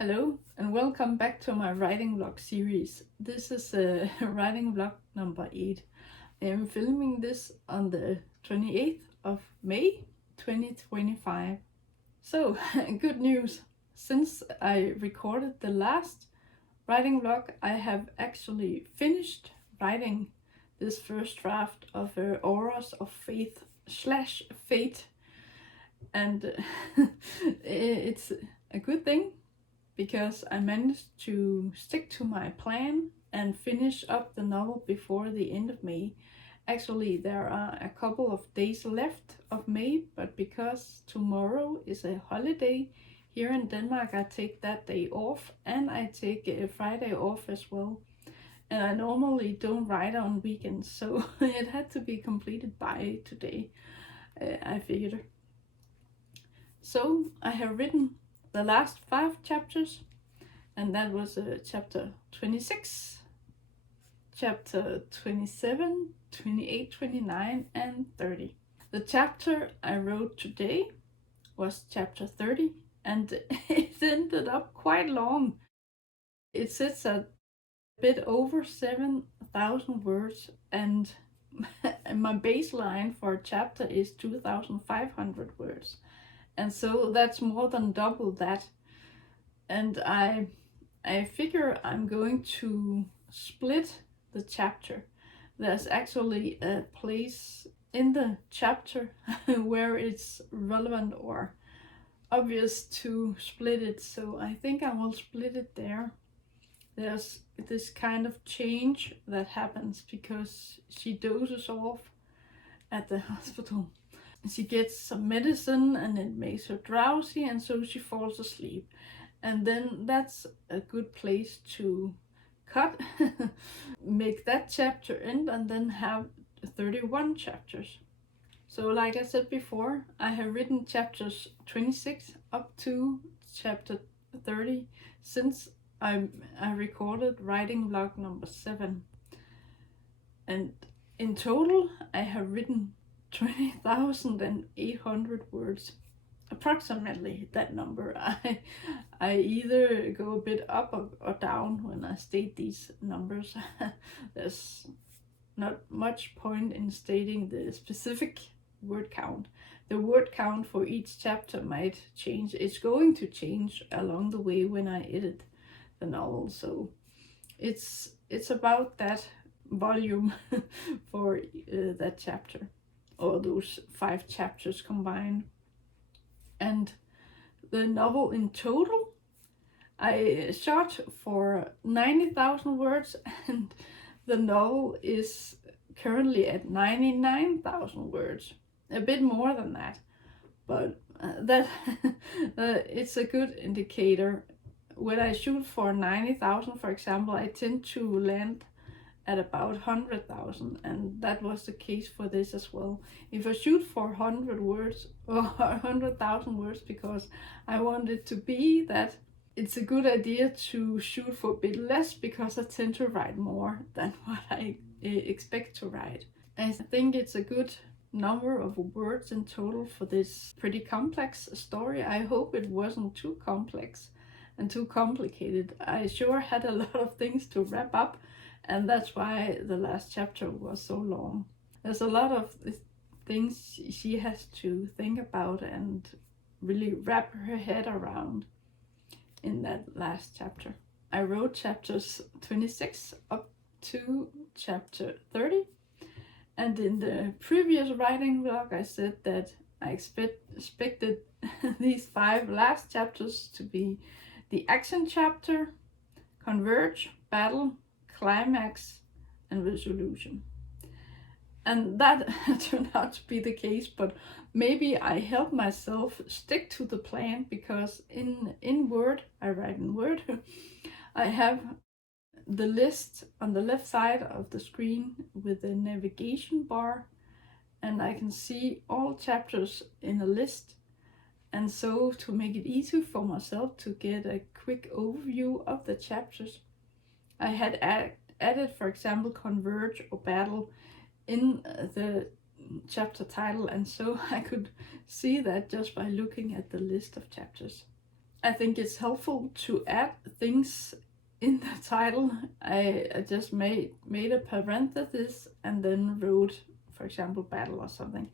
Hello and welcome back to my writing vlog series. This is writing vlog number 8. I am filming this on the 28th of May 2025. So, good news! Since I recorded the last writing vlog, I have actually finished writing this first draft of Auras of Faith / Fate, and it's a good thing because I managed to stick to my plan and finish up the novel before the end of May. Actually, there are a couple of days left of May, but because tomorrow is a holiday here in Denmark, I take that day off and I take a Friday off as well. And I normally don't write on weekends, so it had to be completed by today, I figured. So I have written the last 5 chapters, and that was chapter 26, chapter 27, 28, 29, and 30. The chapter I wrote today was chapter 30, and it ended up quite long. It sits at a bit over 7,000 words, and my baseline for a chapter is 2,500 words. And so that's more than double that. And I figure I'm going to split the chapter. There's actually a place in the chapter where it's relevant or obvious to split it, so I think I will split it there. There's this kind of change that happens because she dozes off at the hospital. She gets some medicine and it makes her drowsy, and so she falls asleep. And then that's a good place to cut, make that chapter end, and then have 31 chapters. So like I said before, I have written chapters 26 up to chapter 30 since I recorded writing vlog number 7. And in total, I have written 20,800 words, approximately that number. I either go a bit up or down when I state these numbers. There's not much point in stating the specific word count. The word count for each chapter might change. It's going to change along the way when I edit the novel, so it's about that volume for that chapter, or those 5 chapters combined. And the novel in total, I shot for 90,000 words, and the novel is currently at 99,000 words, a bit more than that, but that it's a good indicator. When I shoot for 90,000, for example, I tend to land at about 100,000, and that was the case for this as well. If I shoot for 100 words or 100,000 words because I want it to be that, it's a good idea to shoot for a bit less because I tend to write more than what I expect to write. I think it's a good number of words in total for this pretty complex story. I hope it wasn't too complex and too complicated. I sure had a lot of things to wrap up, and that's why the last chapter was so long. There's a lot of things she has to think about and really wrap her head around in that last chapter. I wrote chapters 26 up to chapter 30, and in the previous writing vlog I said that I expected these 5 last chapters to be the action chapter, converge, battle, climax, and resolution. And that turned out to be the case, but maybe I helped myself stick to the plan, because in Word, I write in Word, I have the list on the left side of the screen with the navigation bar, and I can see all chapters in a list. And so to make it easy for myself to get a quick overview of the chapters, I had added, for example, converge or battle in the chapter title, and so I could see that just by looking at the list of chapters. I think it's helpful to add things in the title. I just made a parenthesis and then wrote, for example, battle or something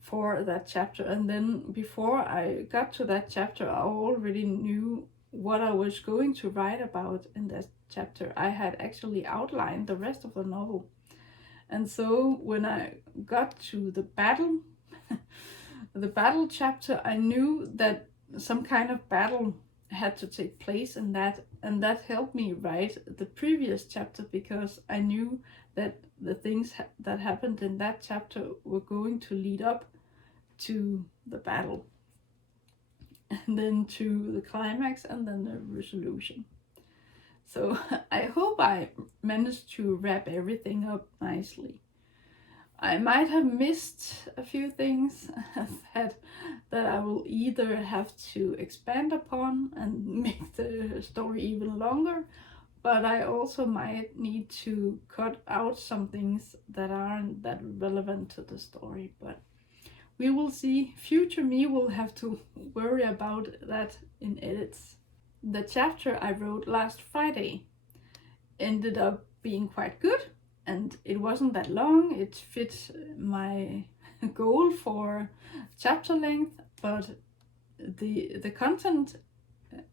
for that chapter. And then before I got to that chapter, I already knew what I was going to write about in that chapter. I had actually outlined the rest of the novel. And so when I got to the battle, the battle chapter, I knew that some kind of battle had to take place in that, and that helped me write the previous chapter because I knew that the things that happened in that chapter were going to lead up to the battle, and then to the climax, and then the resolution. So I hope I managed to wrap everything up nicely. I might have missed a few things that I will either have to expand upon and make the story even longer, but I also might need to cut out some things that aren't that relevant to the story. But we will see. Future me will have to worry about that in edits. The chapter I wrote last Friday ended up being quite good, and it wasn't that long. It fit my goal for chapter length, but the content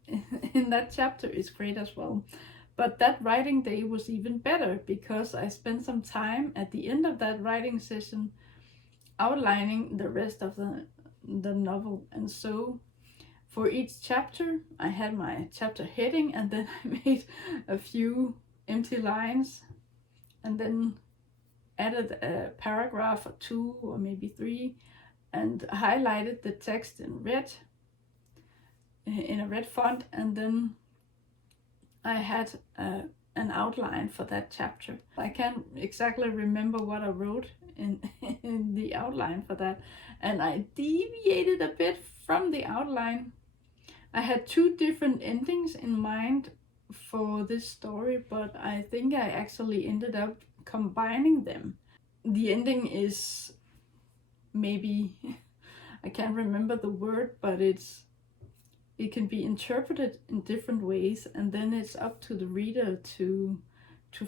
in that chapter is great as well. But that writing day was even better because I spent some time at the end of that writing session outlining the rest of the novel. And so for each chapter I had my chapter heading, and then I made a few empty lines and then added a paragraph or two or maybe three and highlighted the text in red, in a red font, and then I had an outline for that chapter. I can't exactly remember what I wrote in the outline for that, and I deviated a bit from the outline. I had two different endings in mind for this story, but I think I actually ended up combining them. The ending is maybe, I can't remember the word, but it can be interpreted in different ways, and then it's up to the reader to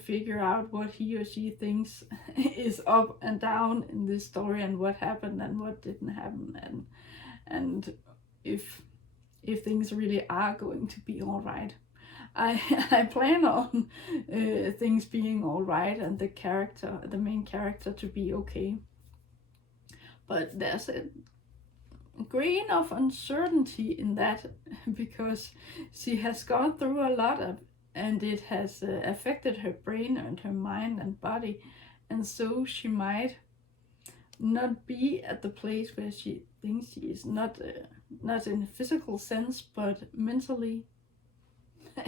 figure out what he or she thinks is up and down in this story, and what happened and what didn't happen, and if things really are going to be all right. I plan on things being all right and the main character to be okay. But there's a grain of uncertainty in that because she has gone through a lot of, and it has affected her brain and her mind and body, and so she might not be at the place where she thinks she is, not in a physical sense, but mentally.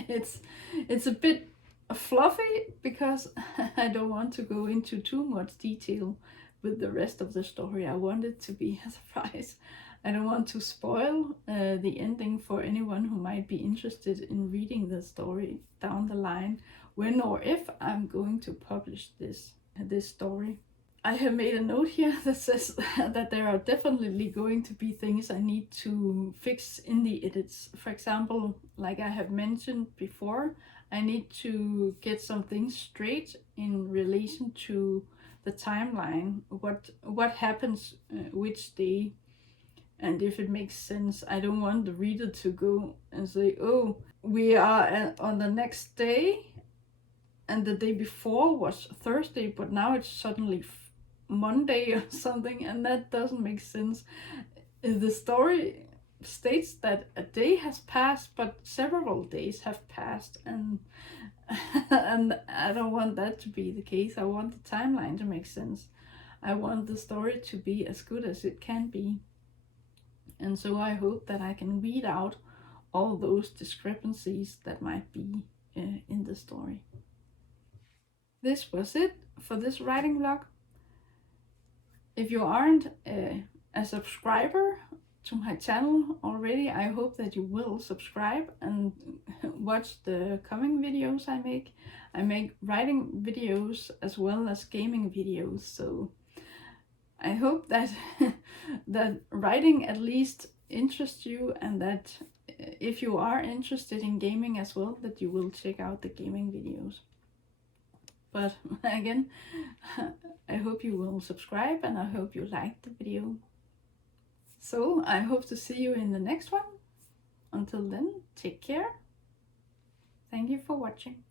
It's a bit fluffy because I don't want to go into too much detail with the rest of the story. I want it to be a surprise. I don't want to spoil the ending for anyone who might be interested in reading the story down the line, when or if I'm going to publish this story. I have made a note here that says that there are definitely going to be things I need to fix in the edits. For example, like I have mentioned before, I need to get some things straight in relation to the timeline, what happens which day, and if it makes sense. I don't want the reader to go and say, oh, we are on the next day and the day before was Thursday, but now it's suddenly Monday or something, and that doesn't make sense. The story states that a day has passed, but several days have passed, and and I don't want that to be the case. I want the timeline to make sense. I want the story to be as good as it can be. And so I hope that I can weed out all those discrepancies that might be in the story. This was it for this writing vlog. If you aren't a subscriber to my channel already, I hope that you will subscribe and watch the coming videos I make. I make writing videos as well as gaming videos, so I hope that that writing at least interests you, and that if you are interested in gaming as well, that you will check out the gaming videos. But again, I hope you will subscribe and I hope you liked the video. So I hope to see you in the next one. Until then, take care. Thank you for watching.